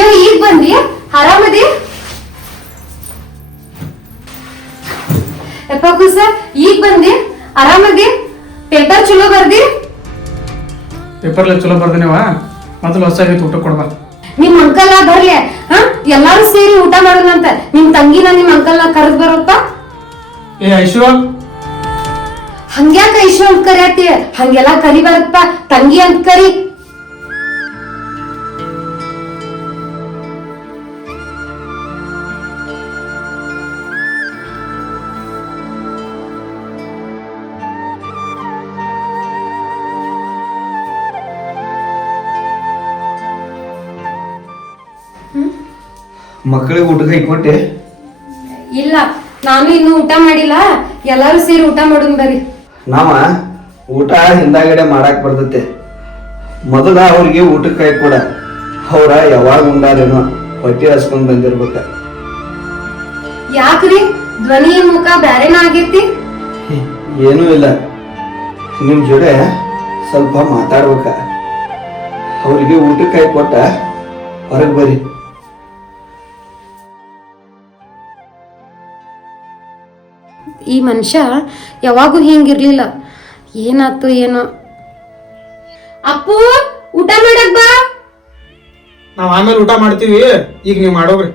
ಈಗ ಬಂದಿ ಆರಾಮದಿ? ಯಪ್ಪ ಕುಸ ಈಗ ಬಂದಿ ಆರಾಮದಿ? ಪೇಪರ್ ಚಲೋ ಬರ್ದಿ? ಪೇಪರ್ಲೆ ಚಲೋ ಬರ್ದಿನೇವ ಮೊದಲು ಹೊಸಾಗೈತಿ ಊಟ ಕೊಡ್ಬಾ. ನಿಮ್ ಅಂಕಲ್ ಬರ್ಲಿ ಎಲ್ಲಾರು ಸೇರಿ ಊಟ ಮಾಡೋಣಂತ. ನಿಮ್ ತಂಗಿನ ನಿಮ್ ಅಂಕಲ್ ಕರೆದ್ ಬರುತ್ತ. ಏ ಐಶ್ವ, ಹಂಗ್ಯಾಕ ಐಶ್ವ ಅಂತ ಕರಿಯತಿ? ಹಂಗೆಲ್ಲಾ ಕರಿಬಾರದಪ್ಪ, ತಂಗಿ ಅಂತ ಕರಿ. ಮಕ್ಕಳಿಗೆ ಊಟಕ್ಕೆ ಕೊಟ್ಟೆ? ಇಲ್ಲ, ನಾನು ಇನ್ನು ಊಟ ಮಾಡಿಲ್ಲ. ಎಲ್ಲಾರು ಸೇರಿ ಊಟ ಮಾಡೋಣ ಬರ್ರಿ. ನಾವ ಊಟ ಹಿಂದಾಗಡೆ ಮಾಡಾಕ್ ಬರ್ತೈತೆ. ಮೊದಲ ಅವ್ರಿಗೆ ಊಟಕ್ಕೆ ಕೈ ಕೊಡ. ಅವ್ರ ಯಾವಾಗ ಉಂಡಾರೇನೋ ಹೊಟ್ಟೆ ಹಸ್ಕೊಂಡ್ ಬಂದಿರ್ಬೇಕ. ಯಾಕ್ರಿ ಧ್ವನಿ ಮುಖ ಬ್ಯಾರೇನ ಆಗೈತಿ? ಏನೂ ಇಲ್ಲ, ನಿಮ್ ಜೋಡೆ ಸ್ವಲ್ಪ ಮಾತಾಡ್ಬೇಕ. ಅವ್ರಿಗೆ ಊಟಕ್ಕೆ ಕೈ ಕೊಟ್ಟ ಹೊರಗೆ ಬರ್ರಿ. ಈ ಮನುಷ್ಯ ಯಾವಾಗೂ ಹಿಂಗಿರ್ಲಿಲ್ಲ. ಏನಾತು ಏನೋ. ಅಪ್ಪು ಊಟ ಮಾಡಕ್ ಬಾ. ನಾವ್ ಆಮೇಲೆ ಊಟ ಮಾಡ್ತೀವಿ, ಈಗ ನೀವ್ ಮಾಡೋಗ್ರಿ.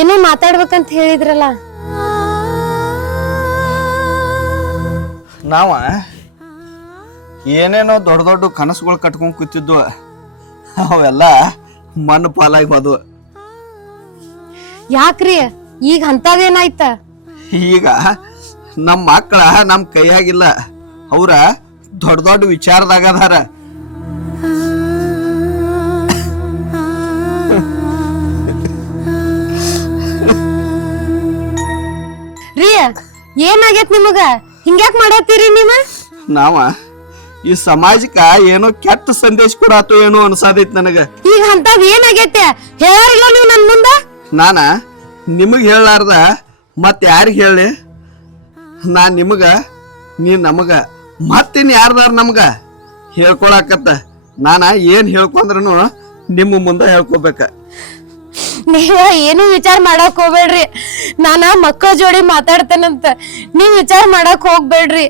ಏನೋ ಮಾತಾಡ್ಬೇಕಂತ ಹೇಳಿದ್ರಲ್ಲ. ನಾವ ಏನೇನೋ ದೊಡ್ಡ ದೊಡ್ಡ ಕನಸುಗಳು ಕಟ್ಕೊಂಡ್ ಕೂತಿದ್ವು, ಅವೆಲ್ಲ ಮಣ್ಣು ಪಾಲಾಗಿ ಹೋದ್ವು. ಯಾಕ್ರಿ ಈಗ ಅಂತದೇನಾಯ್ತ? ಈಗ ನಮ್ಮ ಮಕ್ಕಳ ನಮ್ಮ ಕೈಯಾಗಿಲ್ಲ, ಅವ್ರ ದೊಡ್ಡ ದೊಡ್ಡ ವಿಚಾರದಾಗ ಅದಾರ. ರೀ ಏನಾಗೈತ್ ನಿಮಗ? ಹಿಂಗ್ಯಾಕ್ ಮಾಡತ್ತೀರಿ ನೀವ? ನಾವ ಈ ಸಮಾಜಕ್ಕ ಏನೋ ಕೆಟ್ಟ ಸಂದೇಶ ಕೊಡಾತು ಏನೋ ಅನ್ಸಾದೈತಿ ನನಗ. ಈಗ ಅಂತದ್ ಏನಾಗೈತೆ ಹೇಳಾರಿಲ್ಲ ನೀವು ನನ್ ಮುಂದ? ನಾನ ನಿಮಗ್ ಹೇಳಾರ್ದ ಮತ್ ಯಾರಿಗ ಹೇಳಿ? ನಾ ನಿಮಗ, ನೀ ನಮಗ, ಮತ್ತಿನ್ ಯಾರ್ದಾರ ನಮ್ಗ ಹೇಳ್ಕೊಳಕತ್ತ. ನಾನ ಏನ್ ಹೇಳ್ಕೊಂಡ್ರು ನಿಮ್ಮ ಮುಂದ ಹೇಳ್ಕೊಬೇಕ. ನೀವ ಏನು ವಿಚಾರ ಮಾಡಕ್ ಹೋಗ್ಬೇಡ್ರಿ. ನಾನ ಮಕ್ಕಳ ಜೋಡಿ ಮಾತಾಡ್ತೇನಂತ ನೀವ್ ವಿಚಾರ ಮಾಡಕ್ ಹೋಗ್ಬೇಡ್ರಿ.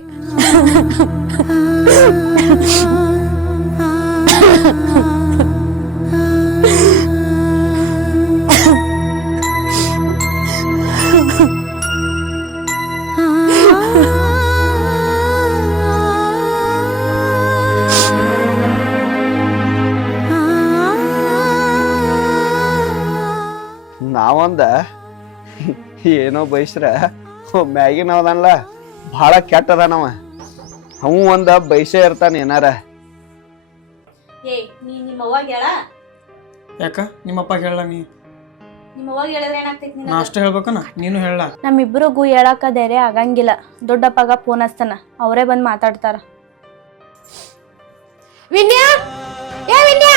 ನಾವೊಂದ ಏನೋ ಬಯಸ್ರ ಮ್ಯಾಗಿನ ಅವದಲ್ಲ ಭಾಳ ಕೆಟ್ಟದಾನವ. ಅವ ಒಂದ ಬಯಸೇ ಇರ್ತಾನ ಏನಾರ. ಏ ನೀ ನಿಮ್ಮ ಅವ್ವಾಗ ಹೇಳ. ಯಾಕ ನಿಮ್ಮಪ್ಪ ಹೇಳ? ನಿಮ್ಮ ಅವ್ವಾಗ ಹೇಳಿದ್ರೆ ಏನಾಗ್ತೈತಿ? ನಾ ಅಷ್ಟೇ ಹೇಳ್ಬೇಕನ, ನೀನು ಹೇಳ. ನಮ್ಮಿಬ್ಬರಿಗೂ ಹೇಳಾಕ ಧೈರ್ಯ ಆಗಂಗಿಲ್ಲ. ದೊಡ್ಡಪ್ಪಗ ಫೋನ್ ಹಚ್ತಾನ, ಅವರೇ ಬಂದ್ ಮಾತಾಡ್ತಾರ. ವಿನ್ಯಾ, ಏ ವಿನ್ಯಾ,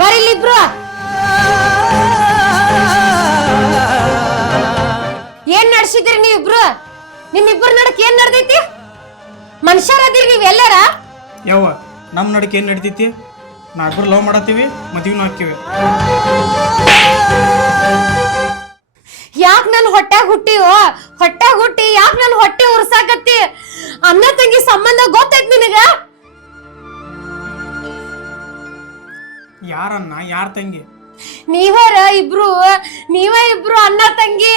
ಬರಿಲ್ಲಿಬ್ರು. ಏನ್ ನಡ್ಸಿದ್ರಿ ನೀವಿಬ್ರು? ನಿಮ್ಮಿಬ್ಬರ ನಡಕ್ ಏನ್ ನಡ್ದೈತಿ? ಮನುಷ್ಯರದಿರಿ ನೀವ್ ಎಲ್ಲಾರ? ಯವ್ವ, ನಮ್ ನಡಕ್ಕೆ ಏನ್ ನಡಿತೈತಿ? ನಾ ಇಬ್ರು ಲವ್ ಮಾಡತ್ತೀವಿ, ಮದ್ವಿನೂ ಹಾಕಿವಿ. ಯಾಕ ನನ್ ಹೊಟ್ಯಾಗ ಹುಟ್ಟಿವೋ? ಹೊಟ್ಯಾಗ ಹುಟ್ಟಿ ಯಾಕ ನನ್ ಹೊಟ್ಟೆ ಉರ್ಸಾಕತ್ತಿ? ಅಣ್ಣ ತಂಗಿ ಸಂಬಂಧ ಗೊತ್ತೈತ್ ನಿನಗ? ಯಾರನ್ನ ಯಾರ ತಂಗಿ? ನೀವರ ಇಬ್ರು, ನೀವ ಇಬ್ರು ಅಣ್ಣ ತಂಗಿ.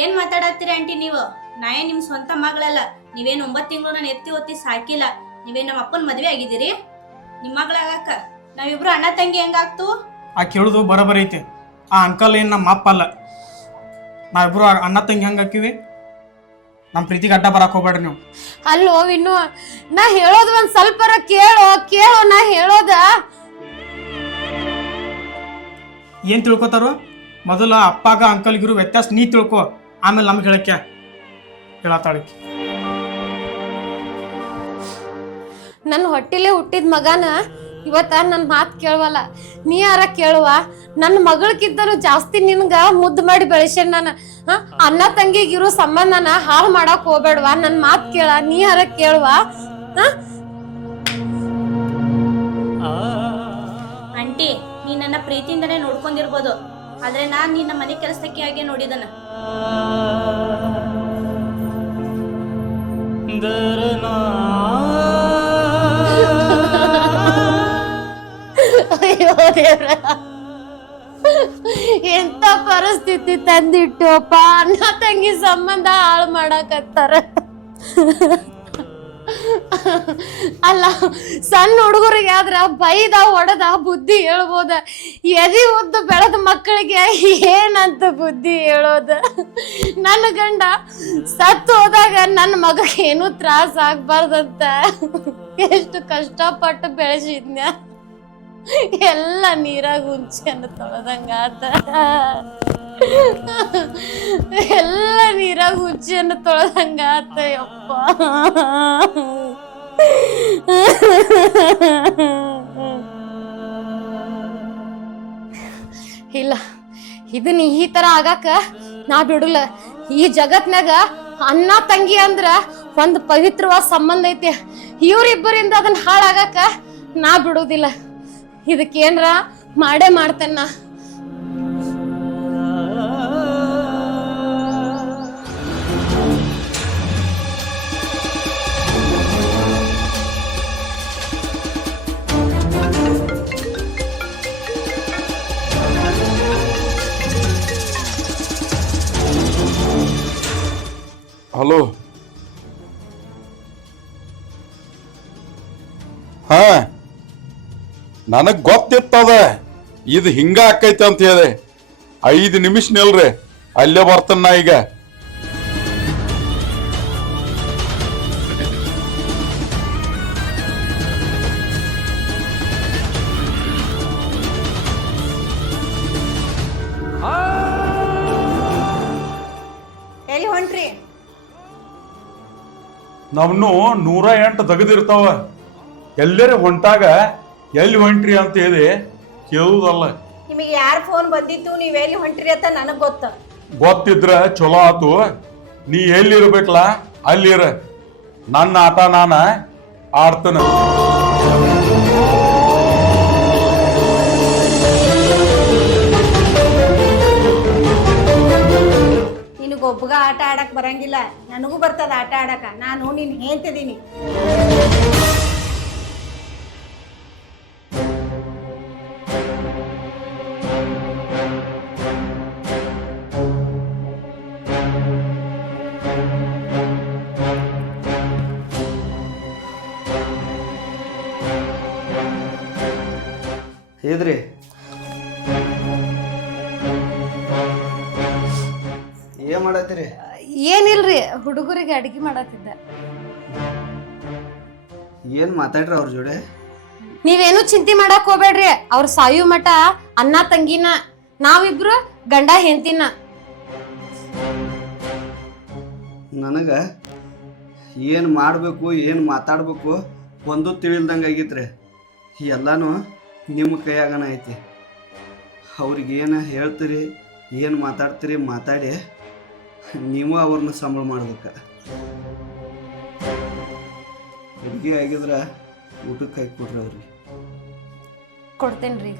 ಏನ್ ಮಾತಾಡತ್ತೀರಿ ಆಂಟಿ ನೀವು? ನಾ ಏನ್ ನಿಮ್ ಸ್ವಂತ ಮಗಳಲ್ಲ. ನೀವೇನ್ 9 ತಿಂಗಳು ನಾನು ಎತ್ತಿ ಒತ್ತಿ ಸಾಕಿಲ್ಲ. ನೀವೇನ್ ನಮ್ಮ ಅಪ್ಪನ ಮದ್ವೆ ಆಗಿದ್ದೀರಿ? ನಿಮ್ ಮಗಳಾಗಕ್ಕ ನಾವಿಬ್ರು ಅಣ್ಣ ತಂಗಿ ಹೆಂಗಾಗ್ತು? ಆ ಕೇಳುದು ಬರಬರಿ ಐತೆ. ಆ ಅಂಕಲ್ ಏನ್ ನಮ್ಮ ಅಪ್ಪ ಅಲ್ಲ. ನಾವಿಬ್ರು ಅಣ್ಣ ತಂಗಿ ಹಂಗ ಹಾಕಿವಿ. ನಮ್ಮ ಪ್ರೀತಿಗೆ ಅಡ್ಡ ಬರಕ್ ಹೋಗ್ಬೇಡ್ರಿ ನೀವು. ಅಲ್ಲೋ ವಿನ್ನು, ನಾ ಹೇಳೋದು ಒಂದ್ ಸ್ವಲ್ಪರ ಕೇಳೋ ನಾ ಹೇಳೋದ. ಏನ್ ತಿಳ್ಕೊತಾರೋ? ಮೊದಲ ಅಪ್ಪಗ ಅಂಕಲ್ಗಿರು ವ್ಯತ್ಯಾಸ ನೀ ತಿಳ್ಕೊ, ಆಮೇಲೆ ನಮ್ಗೆ ಹೇಳಕ್ಕೆ ಹೇಳತ್ತಾಳಕ್ಕೆ. ನನ್ನ ಹೊಟ್ಟಿಲೆ ಹುಟ್ಟಿದ ಮಗನ ಇವತ್ತ ನನ್ನ ಮಾತು ಕೇಳವಲ್ಲ. ನೀ ಯಾರ ಕೇಳುವ? ನನ್ನ ಮಗಳಕ್ಕಿಂತನೂ ಜಾಸ್ತಿ ನಿನ್ಗ ಮುದ್ದು ಮಾಡಿ ಬೆಳೆಸೇನ್ ನಾನು. ಅಣ್ಣ ತಂಗಿಗಿರೋ ಸಂಬಂಧನ ಹಾಳು ಮಾಡಕ್ ಹೋಗ್ಬೇಡ್ವಾ? ನನ್ನ ಮಾತು ಕೇಳ. ನೀ ಯಾರ ಕೇಳುವ? ಆಂಟಿ, ನೀ ನನ್ನ ಪ್ರೀತಿಯಿಂದನೇ ನೋಡ್ಕೊಂಡಿರ್ಬೋದು, ಆದ್ರೆ ನಾನ್ ನಿನ್ನ ಮನೆ ಕೆಲಸಕ್ಕೆ ಆಗಿ ನೋಡಿದನ. ಅಯ್ಯೋ ದೇವ್ರ, ಎಂತ ಪರಿಸ್ಥಿತಿ ತಂದಿಟ್ಟುಪ್ಪ. ಅಣ್ಣ ತಂಗಿ ಸಂಬಂಧ ಹಾಳು ಮಾಡಾಕತ್ತಾರ. ಅಲ್ಲ, ಸಣ್ಣ ಹುಡುಗರಿಗೆ ಆದ್ರ ಬೈದ ಹೊಡೆದ ಬುದ್ಧಿ ಹೇಳ್ಬೋದ. ಎದಿ ಉದ್ದು ಬೆಳೆದ ಮಕ್ಕಳಿಗೆ ಏನಂತ ಬುದ್ಧಿ ಹೇಳೋದ? ನನ್ನ ಗಂಡ ಸತ್ತು ಹೋದಾಗ ನನ್ನ ಮಗಗೆ ಏನೂ ತ್ರಾಸ ಆಗ್ಬಾರ್ದಂತ ಎಷ್ಟು ಕಷ್ಟಪಟ್ಟು ಬೆಳೆಸಿದ್ನ. ಎಲ್ಲ ನೀರಾಗ ಹುಂಚೆಯನ್ನು ತೊಳೆದಂಗಾತ. ಎಲ್ಲ ನೀರಾಗ ಹುಂಚೆಯನ್ನು ತೊಳೆದಂಗಾತ. ಯಪ್ಪ, ಇಲ್ಲ, ಇದನ್ನ ಈ ತರ ಆಗಾಕ ನಾ ಬಿಡಲ್ಲ. ಈ ಜಗತ್ನಾಗ ಅಣ್ಣ ತಂಗಿ ಅಂದ್ರ ಒಂದ್ ಪವಿತ್ರವಾದ ಸಂಬಂಧ ಐತಿ. ಇವ್ರಿಬ್ಬರಿಂದ ಅದನ್ನ ಹಾಳಾಗಾಕ ನಾ ಬಿಡುದಿಲ್ಲ. ಇದಕ್ಕೇನ್ರ ಮಾಡೇ ಮಾಡ್ತೇನ. ಹಲೋ, ಹಾ, ನನಗ್ ಗೊತ್ತಿತ್ತದ ಇದು ಹಿಂಗ ಆಕೈತೆ ಅಂತ ಹೇಳಿ. 5 ನಿಮಿಷ ನಿಲ್ರಿ, ಅಲ್ಲೇ ಬರ್ತೇನೆ ನಾ ಈಗ. ಎಲ್ಲಿ ಹೊಂಟ್ರಿ? ನಮ್ನು 108 ತೆಗೆದಿರ್ತಾವ. ಎಲ್ಲರೂ ಹೊಂಟಾಗ ಎಲ್ಲಿ ಹೊಂಟ್ರಿ ಅಂತ ಹೇಳಿ ಕೇಳುದಲ್ಲ. ನಿಮಗೆ ಯಾರ ಫೋನ್ ಬಂದಿತ್ತು, ನೀವ್ ಎಲ್ಲಿ ಹೊಂಟ್ರಿ ಅಂತ ನನಗ್ ಗೊತ್ತ. ಗೊತ್ತಿದ್ರ ಚಲೋ ಆತು. ನೀ ಎಲ್ಲಿರ್ಬೇಕಲ್ಲ ಅಲ್ಲಿರ. ನನ್ನ ಆಟ ನಾನ ಆಡ್ತೇನೆ. ನಿನಗೊಬ್ಬಗ ಆಟ ಆಡಕ್ ಬರಂಗಿಲ್ಲ, ನನಗೂ ಬರ್ತದ ಆಟ ಆಡಕ. ನಾನು ನಿನ್ ಹೇಳ್ತಿದ್ದೀನಿ. ಇದ್ರಿ ಏನ್ ಮಾಡತ್ತೀರಿ? ಏನಿಲ್ರಿ, ಹುಡುಗರಿಗೆ ಅಡಿಗೆ ಮಾಡತ್ತಿದ್ದ. ಏನ್ ಮಾತಾಡ್ರಿ ಅವ್ರ ಜೋಡೆ? ನೀವೇನು ಚಿಂತೆ ಮಾಡಕ್ ಹೋಗ್ಬೇಡ್ರಿ. ಅವ್ರ ಸಾಯು ಮಠ ಅಣ್ಣ ತಂಗಿನ, ನಾವಿಬ್ರು ಗಂಡ ಹೆಂಡತಿನ. ನನಗ ಏನ್ ಮಾಡ್ಬೇಕು ಏನ್ ಮಾತಾಡ್ಬೇಕು ಒಂದು ತಿಳಿಲ್ದಂಗೆ ಆಗೈತ್ರಿ. ಎಲ್ಲಾನು ನಿಮ್ಮ ಕೈಯಾಗನ ಐತಿ. ಅವ್ರಿಗೆ ಏನು ಹೇಳ್ತೀರಿ, ಏನು ಮಾತಾಡ್ತೀರಿ ಮಾತಾಡಿ ನೀವು ಅವ್ರನ್ನ ಸಂಬಳ ಮಾಡ್ಬೇಕು. ಹುಡುಗಿ ಆಗಿದ್ರೆ ಊಟಕ್ಕೆ ಹಾಕಿ ಕೊಡ್ರಿ ಅವ್ರಿಗೆ. ಕೊಡ್ತೇನ್ರಿ.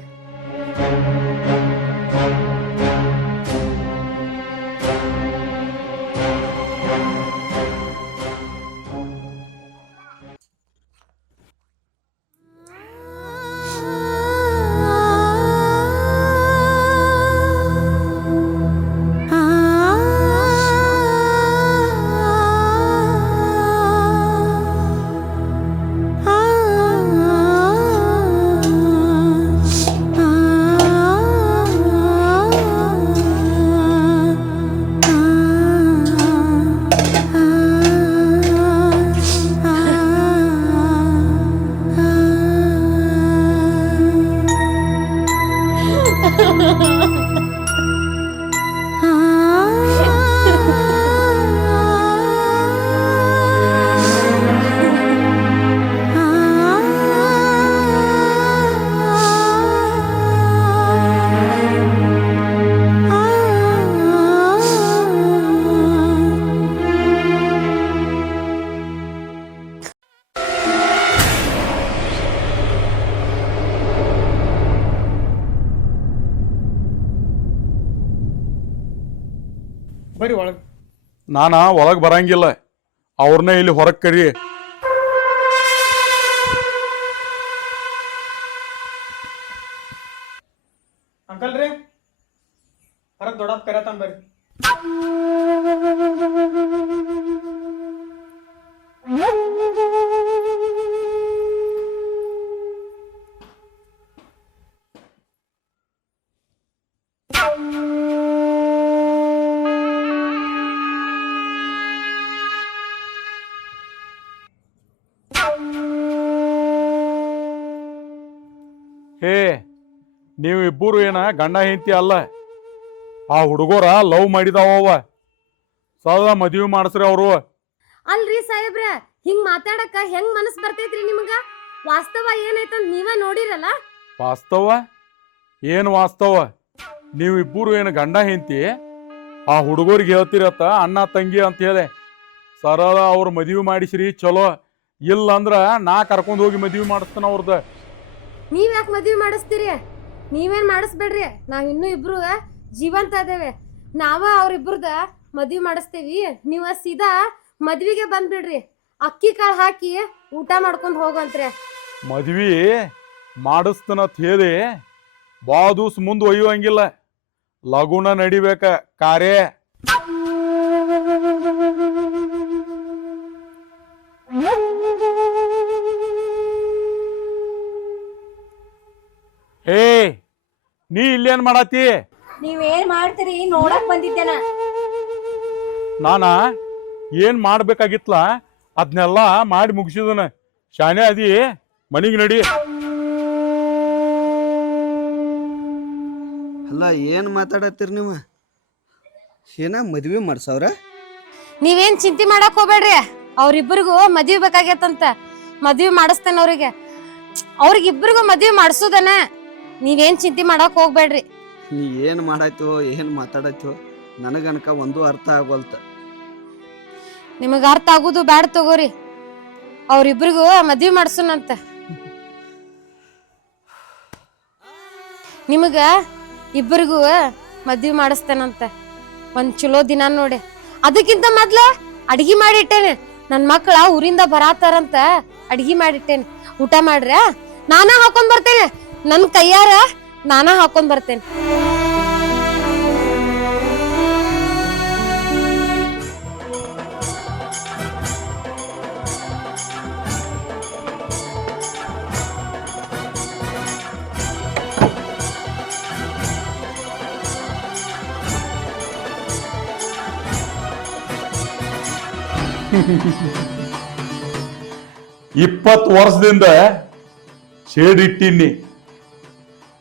ಬರ್ರಿ ಒಳಗೆ. ನಾನ ಒಳಗೆ ಬರಂಗಿಲ್ಲ, ಅವ್ರನ್ನ ಇಲ್ಲಿ ಹೊರಗೆ ಕರಿ. ಅಂಕಲ್ ರೀ ಹೊರಗೆ ದೊಡ್ಡಪ್ಪ ಕರೆತಾನ ಬರ್ರಿ. ಹೇ, ನೀವು ಇಬ್ಬರು ಏನ ಗಂಡ ಹೆಂಡತಿ ಅಲ್ಲ. ಆ ಹುಡುಗರ ಲವ್ ಮಾಡಿದಾವ, ಸದಾ ಮದುವೆ ಮಾಡಿಸ್ರಿ ಅವರು. ಅಲ್ರಿ ಸಾಹೇಬ್ರ, ಹಿಂಗ್ ಮಾತಾಡಕ ಹೆಂಗ್ ಮನಸ್ ಬರ್ತೈತ್ರಿ ನಿಮ್ಗ? ವಾಸ್ತವ ಏನೈತಂತ ನೀವ ನೋಡಿರಲ್ಲ. ವಾಸ್ತವ ಏನು ವಾಸ್ತವ? ನೀವು ಇಬ್ಬರು ಏನು ಗಂಡ ಹೆಂಡತಿ, ಆ ಹುಡುಗರಿಗೆ ಹೇಳ್ತಿರತ್ತ ಅಣ್ಣ ತಂಗಿ ಅಂತ ಹೇಳಿ ಸರಳ ಅವ್ರ ಮದುವೆ ಮಾಡಿಸ್ರಿ ಚಲೋ. ಇಲ್ಲ ಅಂದ್ರ ನಾ ಕರ್ಕೊಂಡು ಹೋಗಿ ಮದುವೆ ಮಾಡಿಸ್ತಾನ ಅವ್ರದ. ನೀವ್ ಯಾಕೆ ಮದ್ವಿ ಮಾಡಿಸ್ತೀರಿ? ನೀವೇನ್ ಮಾಡಿಸ್ಬೇಡ್ರಿ, ನಾವ್ ಇನ್ನೂ ಇಬ್ರು ಜೀವಂತ ಅದೇವೆ. ನಾವ ಅವ್ರಿಬ್ರದ ಮದ್ವಿ ಮಾಡಿಸ್ತೇವಿ. ನೀವ ಸೀದಾ ಮದ್ವಿಗೆ ಬಂದ್ಬಿಡ್ರಿ. ಅಕ್ಕಿ ಕಾಳು ಹಾಕಿ ಊಟ ಮಾಡ್ಕೊಂಡ್ ಹೋಗಂತ್ರೆ. ಮದ್ವಿ ಮಾಡಿಸ್ತನತ್ ಹೇಳಿ ಭಾಳ ದಿವ್ಸ ಮುಂದೆ ಒಯ್ಯುವಂಗಿಲ್ಲ, ಲಗುನ ನಡಿಬೇಕ ಕಾರ್ಯ. ಹೇ, ನೀ ಇಲ್ಲೇನ್ ಮಾಡತ್ತಿ? ನೀವೇನ್ ಮಾಡ್ತೀರಿ ನೋಡಕ್ ಬಂದಿದ್ದೇನ. ನಾನ ಏನ್ ಮಾಡ್ಬೇಕಾಗಿತ್ಲ ಅದ್ನೆಲ್ಲ ಮಾಡಿ ಮುಗಿಸಿದನ. ಶಾನೆ ಅದಿ, ಮನಿಗೆ ನಡಿ. ಅಲ್ಲ ಏನು ಮಾತಾಡತ್ತೀರಿ ನೀವು? ಏನ ಮದ್ವೆ ಮಾಡ್ಸವ್ರ? ನೀವೇನ್ ಚಿಂತೆ ಮಾಡಕ್ ಹೋಗ್ಬೇಡ್ರಿ. ಅವ್ರಿಬ್ರಿಗೂ ಮದ್ವಿ ಬೇಕಾಗೈತಂತ. ಮದ್ವಿ ಮಾಡಿಸ್ತೇನೆ ಅವ್ರಿಗಿಬ್ರಿಗೂ ಮದ್ವಿ ಮಾಡಿಸೋದನ. ನೀವೇನ್ ಚಿಂತೆ ಮಾಡಕ್ ಹೋಗ್ಬೇಡ್ರಿ. ನೀ ಏನು ಮಾಡಾಯ್ತು ಏನು ಮಾತಾಡತ್ಯೋ ನನಗನಕ ಒಂದು ಅರ್ಥ ಆಗೋಲ್ತ. ನಿಮಗ ಅರ್ಥ ಆಗುದು ಬ್ಯಾಡ ತಗೋರಿ. ಅವ್ರಿಬ್ರಿಗೂ ಮದ್ವಿ ಮಾಡ್ಸುನಂತ. ನಿಮಗ ಇಬ್ಬರಿಗೂ ಮದ್ವಿ ಮಾಡಿಸ್ತೇನಂತ ಒಂದ್ ಚಲೋ ದಿನ ನೋಡಿ. ಅದಕ್ಕಿಂತ ಮೊದ್ಲ ಅಡ್ಗಿ ಮಾಡಿಟ್ಟೇನೆ. ನನ್ ಮಕ್ಳ ಊರಿಂದ ಬರಾತಾರಂತ ಅಡ್ಗಿ ಮಾಡಿಟ್ಟೇನೆ. ಊಟ ಮಾಡ್ರ, ನಾನ ಹಾಕೊಂಡ್ ಬರ್ತೇನೆ. ನನ್ ಕೈಯಾರ ನಾನ ಹಾಕೊಂಡ್ ಬರ್ತೇನೆ. ಇಪ್ಪತ್ತು ವರ್ಷದಿಂದ ಶೇಡ್ ಇಟ್ಟಿನಿ,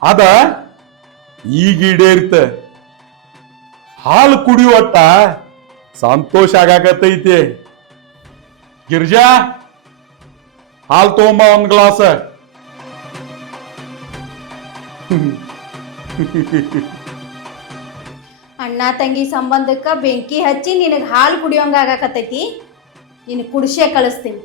ಅದ ಈಗ ಈಡೇರಿತ. ಹಾಲು ಕುಡಿಯುವಟ್ಟ ಸಂತೋಷ ಆಗಾಕತ್ತೈತಿ. ಗಿರ್ಜಾ, ಹಾಲು ತಗೊಂಬ ಒಂದ್ ಗ್ಲಾಸ್. ಅಣ್ಣ ತಂಗಿ ಸಂಬಂಧಕ್ಕ ಬೆಂಕಿ ಹಚ್ಚಿ ನಿನಗೆ ಹಾಲು ಕುಡಿಯೋಂಗ ಆಗಾಕತ್ತೈತಿ. ನೀನು ಕುಡಿಸೇ ಕಳಿಸ್ತೀನಿ.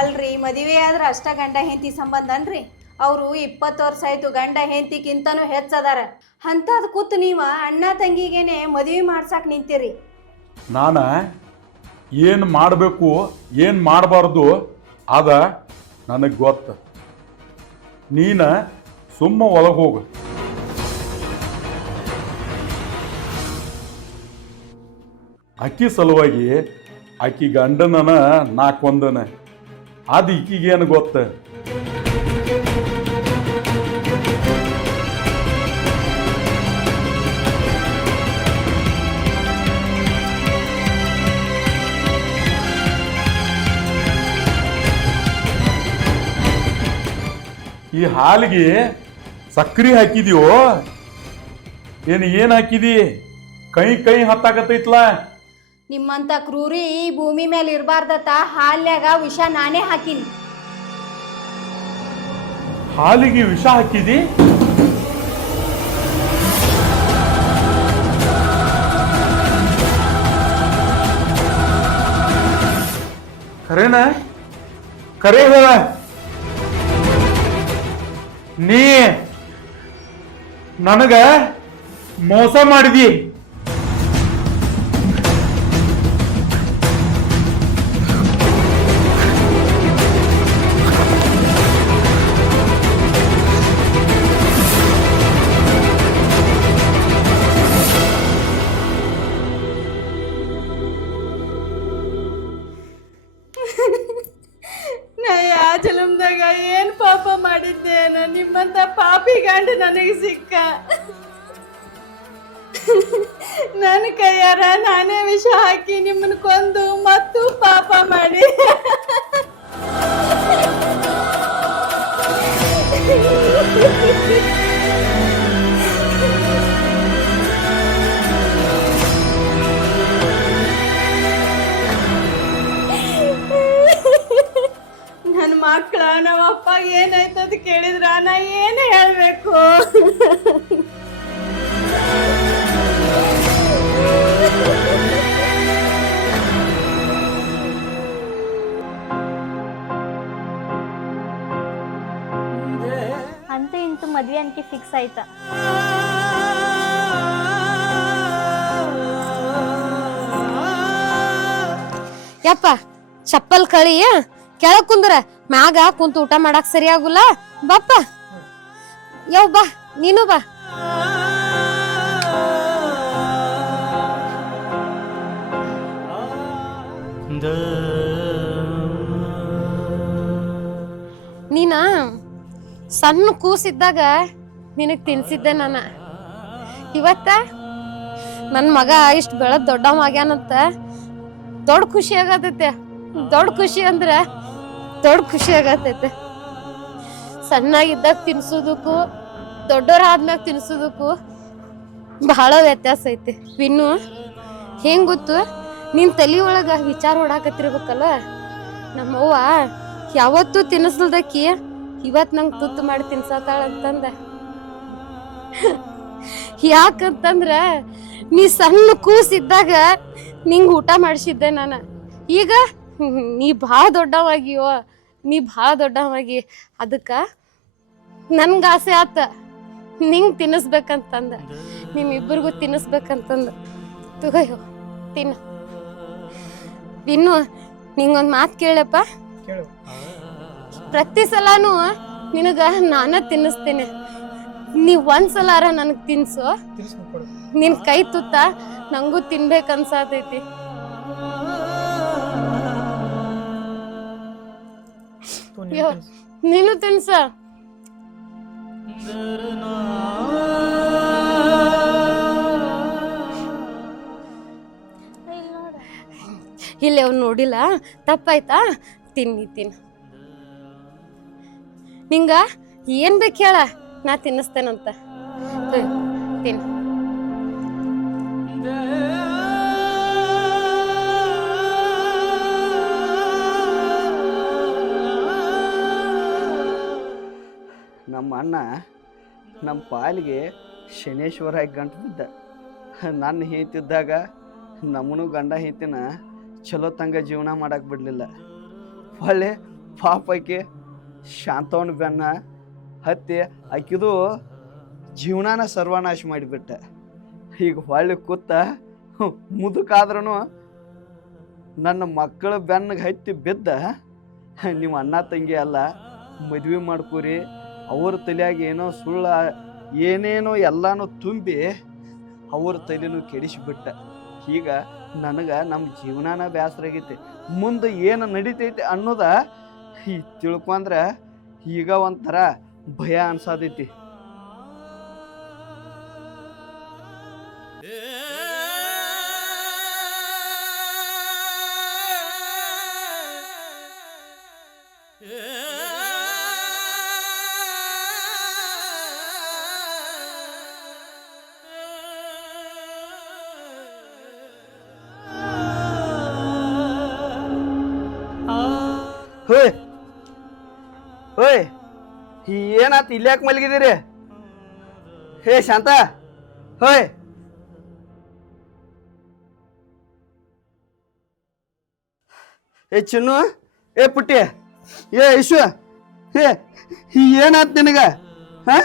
ಅಲ್ರಿ, ಮದುವೆ ಆದ್ರೆ ಅಷ್ಟ ಗಂಡ ಹೆಂಡತಿ ಸಂಬಂಧ ಅನ್ರಿ. ಅವರು 20 ವರ್ಷ ಆಯ್ತು ಗಂಡ ಹೆಂಡತಿಗಿಂತನೂ ಹೆಚ್ಚದಾರ. ಅಂತದ್ ಕೂತ್ ನೀವ ಅಣ್ಣ ತಂಗಿಗೇನೆ ಮದುವೆ ಮಾಡ್ಸಾಕ್ ನಿಂತೀರಿ. ನಾನ ಏನ್ ಮಾಡಬೇಕು ಏನ್ ಮಾಡಬಾರ್ದು ಅದ ನನಗೆ ಗೊತ್ತ. ನೀನ ಸುಮ್ಮ ಒಳಗೆ ಹೋಗು. ಅಕ್ಕಿ ಸಲುವಾಗಿ ಆಕಿ ಗಂಡನನ ನಾ ಕೊಂದನ. ಅದು ಈಕಿಗೇನು ಗೊತ್ತ? ಈ ಹಾಲಿಗೆ ಸಕ್ರಿ ಹಾಕಿದ್ಯೋ ಏನ್ ಹಾಕಿದಿ? ಕೈ ಹತ್ತಾಕತ್ತೈತ್ಲ. ನಿಮ್ಮಂತ ಕ್ರೂರಿ ಈ ಭೂಮಿ ಮೇಲೆ ಇರಬಾರ್ದತ್ತ ಹಾಲ್ಯಾಗ ವಿಷ ನಾನೇ ಹಾಕಿನಿ. ಹಾಲಿಗೆ ವಿಷ ಹಾಕಿದಿ? ಖರೇನ? ಖರೇ ಹೇಳ. ನೀ ನನಗ ಮೋಸ ಮಾಡಿದಿ. ನಾ ಯಾ ಜನ್ಮದಾಗ ಏನ್ ಪಾಪ ಮಾಡಿದ್ದೇನ ನಿಮ್ಮಂತ ಪಾಪಿ ಗಂಡ ನನಗೆ ಸಿಕ್ಕ. ನನ್ನ ಕೈಯಾರ ನಾನೇ ವಿಷ ಹಾಕಿ ನಿಮ್ಮನ್ನ ಕೊಂದು ಮತ್ತು ಪಾಪ ಮಾಡಿ. ನನ್ನ ಮಕ್ಕಳ ನಮ್ಮ ಅಪ್ಪಾಗ ಏನಾಯ್ತದ ಕೇಳಿದ್ರ ನಾ ಏನು ಹೇಳ್ಬೇಕು? ಅಂತೂ ಇಂತೂ ಮದ್ವೆ ಅಂಕಿ ಫಿಕ್ಸ್ ಆಯ್ತಾ? ಯಪ್ಪ ಚಪ್ಪಲ್ ಕಳಿ ಕೆಳಗ್ ಕುಂದ್ರ, ಮ್ಯಾಗ ಕುಂತು ಊಟ ಮಾಡಕ್ ಸರಿ ಆಗುಲ್ಲ. ಬಾಪ್ಪ ಬಾ, ನೀನು ಬಾ. ನೀನ ಸಣ್ಣ ಕೂಸಿದ್ದಾಗ ನಿನಗ್ ತಿನ್ಸಿದ್ದೆ ನಾನ. ಇವತ್ತ ನನ್ ಮಗ ಇಷ್ಟ ಬೆಳದ್ ದೊಡ್ಡವಾಗ್ಯಾನಂತ ದೊಡ್ಡ ಖುಷಿ ಆಗತೈತೆ. ದೊಡ್ಡ ಖುಷಿ ಅಂದ್ರೆ ದೊಡ್ಡ ಖುಷಿ ಆಗತೈತೆ. ಸಣ್ಣಾಗಿದ್ದಾಗ ತಿನ್ಸೋದಕ್ಕೂ ದೊಡ್ಡೋರ್ ಆದ್ಮ್ಯಾಗ ತಿನ್ಸೋದಕ್ಕೂ ಬಹಳ ವ್ಯತ್ಯಾಸ ಐತಿ. ಇನ್ನು ಹೆಂಗ್ ಗೊತ್ತು, ನಿನ್ ತಲಿ ಒಳಗ ವಿಚಾರ ಹೊಡಾಕತ್ತಿರ್ಬೇಕಲ್ಲ. ನಮ್ಮವ್ವ ಯಾವತ್ತೂ ತಿನ್ನಿಸ್ದಕ್ಕಿ ಇವತ್ ನಂಗೆ ತುತ್ತು ಮಾಡಿ ತಿನ್ಸತಾಳ ಅಂತಂದ. ಯಾಕಂತಂದ್ರ ನೀ ಸಣ್ಣ ಕೂಸಿದ್ದಾಗ ನಿಂಗೆ ಊಟ ಮಾಡಿಸಿದ್ದೆ ನಾನು. ಈಗ ನೀ ಭಾಳ ದೊಡ್ಡವಾಗಿಯೋ, ನೀ ಭಾಳ ದೊಡ್ಡವಾಗಿ, ಅದಕ್ಕೆ ನನ್ಗೆ ಆಸೆ ಆತ ನಿಂಗೆ ತಿನ್ನಿಸ್ಬೇಕಂತಂದ, ನಿಮ್ಮಿಬ್ಬರಿಗೂ ತಿನ್ನಿಸ್ಬೇಕಂತಂದು. ತಗೋ ತಿನ್ನು. ಇನ್ನು ನಿಂಗೊಂದು ಮಾತು ಕೇಳಪ್ಪ. ಪ್ರತಿ ಸಲಾನು ನಿನಗ ನಾನ ತಿನ್ನಿಸ್ತೀನಿ, ನೀವ್ ಒಂದ್ಸಲಾರ ನನಗ್ ತಿನ್ಸು. ನಿನ್ ಕೈ ತುತ್ತ ನಂಗೂ ತಿನ್ಬೇಕನ್ಸಾತೈತಿ. ನೀನು ತಿನ್ಸ. ಇಲ್ಲಿ ಅವ್ನು ನೋಡಿಲ್ಲ, ತಪ್ಪಾಯ್ತಾ? ತಿನ್ನಿ ತಿನ್ನು. ನಿಂಗ ಏನ್ ಬೇಕು ಹೇಳ, ನಾ ತಿನ್ನಿಸ್ತೇನಂತ. ತಿನ್ನು. ನಮ್ಮ ಅಣ್ಣ ನಮ್ಮ ಪಾಲಿಗೆ ಶನೇಶ್ವರಾಗಿ ಗಂಟು ಬಿದ್ದ. ನನ್ನ ಹೇತಿದ್ದಾಗ ನಮ್ಮನು ಗಂಡ ಹೇತಿನ ಚಲೋ ತಂಗ ಜೀವನ ಮಾಡಕ್ಕೆ ಬಿಡಲಿಲ್ಲ. ಹೊಳ್ಳೆ ಪಾಪಕ್ಕೆ ಶಾಂತವನ ಬೆನ್ನ ಹತ್ತಿ ಆಕಿದು ಜೀವನಾನ ಸರ್ವನಾಶ ಮಾಡಿಬಿಟ್ಟ. ಈಗ ಹೊಳ್ಳಿ ಕೂತ ಮುದುಕಾದ್ರೂ ನನ್ನ ಮಕ್ಕಳ ಬೆನ್ನಗೆ ಹತ್ತಿ ಬಿದ್ದ, ನಿಮ್ಮ ಅಣ್ಣ ತಂಗಿ ಅಲ್ಲ ಮದ್ವೆ ಮಾಡ್ಕೋರಿ, ಅವ್ರ ತಲೆಯಾಗ ಏನೋ ಸುಳ್ಳ ಏನೇನೋ ಎಲ್ಲಾನು ತುಂಬಿ ಅವ್ರ ತಲೆನೂ ಕೆಡಿಸಿಬಿಟ್ಟ. ಈಗ ನನಗೆ ನಮ್ಮ ಜೀವನಾನ ಬೇಸರ ಆಗೈತಿ. ಮುಂದೆ ಏನು ನಡೀತೈತಿ ಅನ್ನೋದ ತಿಳ್ಕೊಂಡ್ರೆ ಈಗ ಒಂಥರ ಭಯ ಅನ್ಸಾದೈತಿ. ಏನಾತ್ ಇಲ್ಯಾಕೆ ಮಲಗಿದ್ದೀರಿ? ಹೇ ಶಾಂತ, ಹೋಯ್ ಏ ಚಿನ್ನು, ಏ ಪುಟ್ಟಿ, ಏ ಯಶು, ಏ ಏನಾತ್ ನಿನಗ? ಹಾ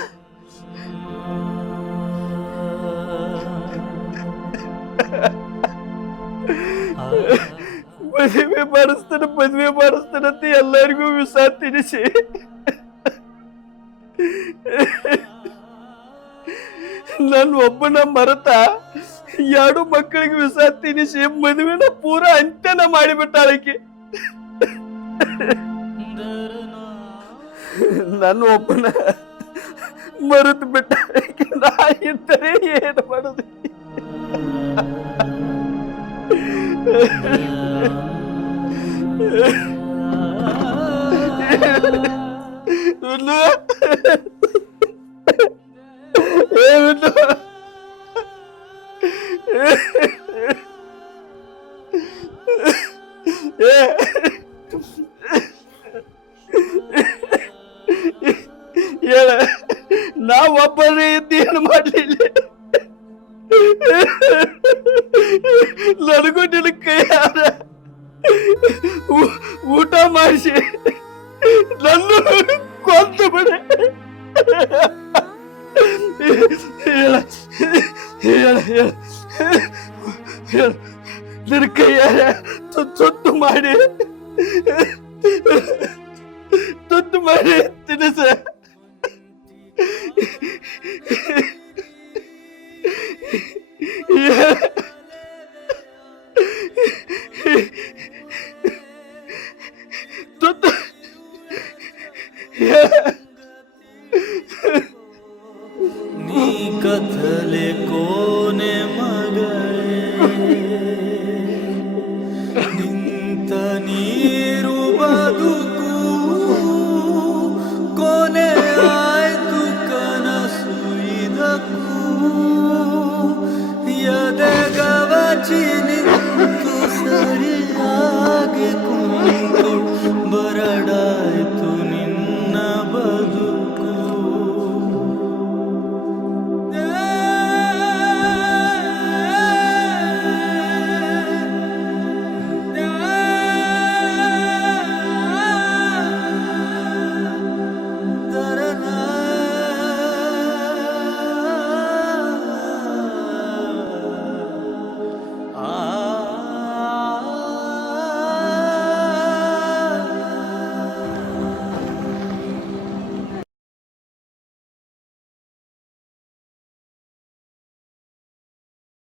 ಮದುವೆ ಮಾಡಿಸ್ತಾನಂತ ಎಲ್ಲರಿಗೂ ವಿಷ ತಿನ್ನಿಸಿ ನನ್ನ ಒಬ್ಬನ ಮರತ 2 ಮಕ್ಕಳಿಗೆ ವಿಷ ತಿನ್ನಿಸಿ ಮದುವೆನ ಪೂರಾ ಅಂತ್ಯನ ಮಾಡಿಬಿಟ್ಟಾಳಕಿ. ನನ್ನ ಒಬ್ಬನ ಮರೆತು ಬಿಟ್ಟಾಳಕಿ. ನಾ ಇದ್ದರೆ ಏನು ಮಾಡೋದು? ಹೇಳ, ನಾವ್ ಒಬ್ಬರೇ ಇದ್ದು ಏನು ಮಾಡ್ಲಿಲ್ಲ. ನನಗೂ ನಿನ್ನ ಕೈಯಾರ ಊಟ ಮಾಡಿಸಿ ನನ್ನ ಕೊಂದು ಬಿಡ.